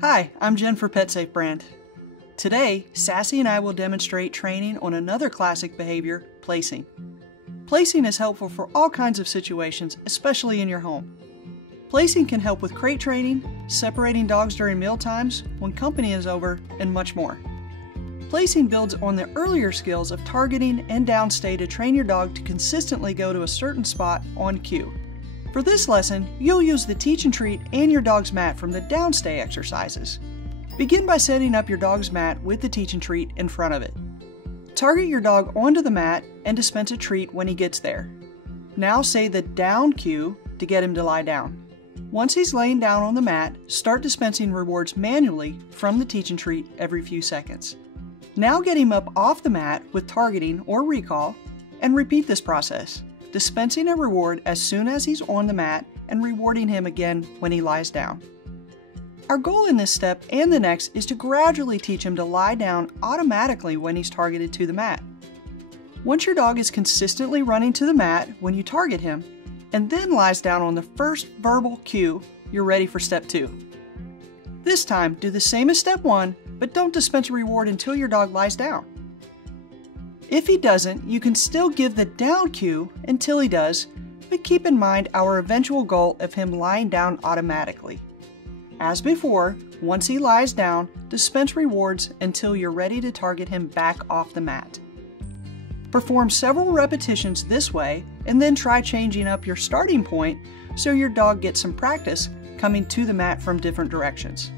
Hi, I'm Jen for PetSafe brand. Today, Sassy and I will demonstrate training on another classic behavior, placing. Placing is helpful for all kinds of situations, especially in your home. Placing can help with crate training, separating dogs during meal times, when company is over, and much more. Placing builds on the earlier skills of targeting and downstay to train your dog to consistently go to a certain spot on cue. For this lesson, you'll use the teach and treat and your dog's mat from the downstay exercises. Begin by setting up your dog's mat with the teach and treat in front of it. Target your dog onto the mat and dispense a treat when he gets there. Now say the down cue to get him to lie down. Once he's laying down on the mat, start dispensing rewards manually from the teach and treat every few seconds. Now get him up off the mat with targeting or recall and repeat this process, dispensing a reward as soon as he's on the mat and rewarding him again when he lies down. Our goal in this step and the next is to gradually teach him to lie down automatically when he's targeted to the mat. Once your dog is consistently running to the mat when you target him, and then lies down on the first verbal cue, you're ready for step 2. This time, do the same as step 1, but don't dispense a reward until your dog lies down. If he doesn't, you can still give the down cue until he does, but keep in mind our eventual goal of him lying down automatically. As before, once he lies down, dispense rewards until you're ready to target him back off the mat. Perform several repetitions this way and then try changing up your starting point so your dog gets some practice coming to the mat from different directions.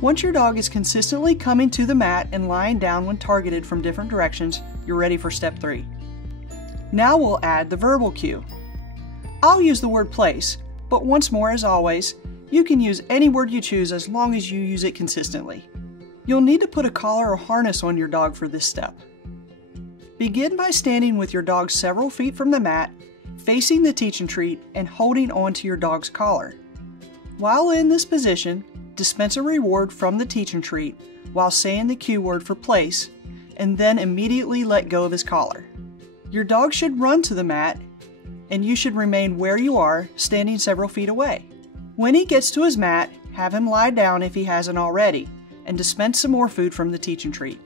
Once your dog is consistently coming to the mat and lying down when targeted from different directions, you're ready for step 3. Now we'll add the verbal cue. I'll use the word place, but once more as always, you can use any word you choose as long as you use it consistently. You'll need to put a collar or harness on your dog for this step. Begin by standing with your dog several feet from the mat, facing the teach and treat and holding on to your dog's collar. While in this position, dispense a reward from the teach and treat while saying the cue word for place, and then immediately let go of his collar. Your dog should run to the mat, and you should remain where you are, standing several feet away. When he gets to his mat, have him lie down if he hasn't already, and dispense some more food from the teach and treat.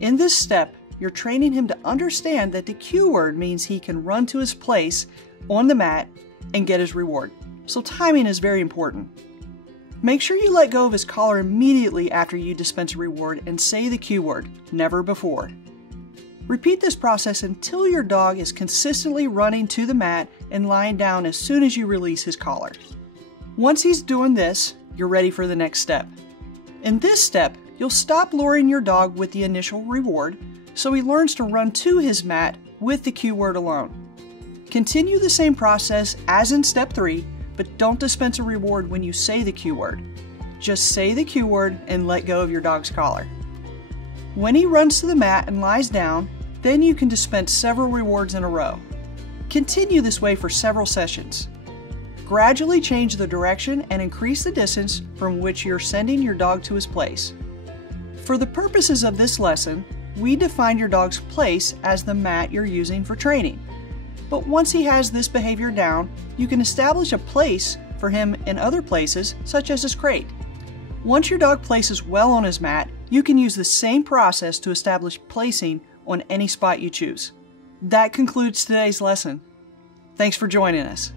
In this step, you're training him to understand that the cue word means he can run to his place on the mat and get his reward, so timing is very important. Make sure you let go of his collar immediately after you dispense a reward and say the cue word, never before. Repeat this process until your dog is consistently running to the mat and lying down as soon as you release his collar. Once he's doing this, you're ready for the next step. In this step, you'll stop luring your dog with the initial reward so he learns to run to his mat with the cue word alone. Continue the same process as in step 3, but don't dispense a reward when you say the cue word. Just say the cue word and let go of your dog's collar. When he runs to the mat and lies down, then you can dispense several rewards in a row. Continue this way for several sessions. Gradually change the direction and increase the distance from which you're sending your dog to his place. For the purposes of this lesson, we define your dog's place as the mat you're using for training. But once he has this behavior down, you can establish a place for him in other places, such as his crate. Once your dog places well on his mat, you can use the same process to establish placing on any spot you choose. That concludes today's lesson. Thanks for joining us.